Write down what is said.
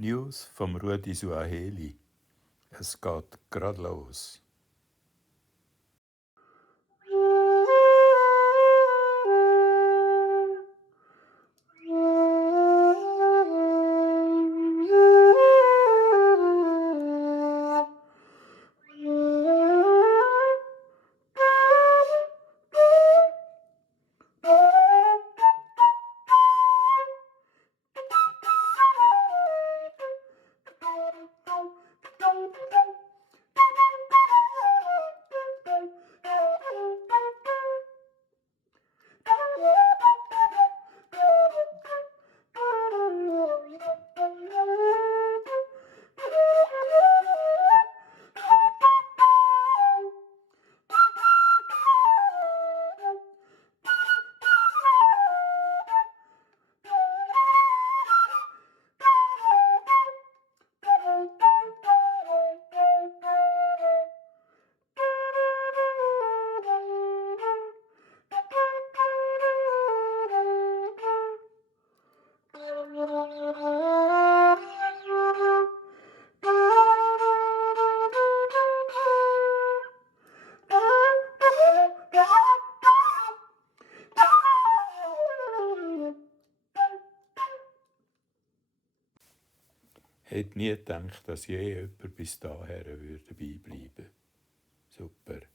News vom Rudi Suaheli. Es geht gerade los. Hätte nie gedacht, dass je jemand bis dahin dabei bleiben würde. Super.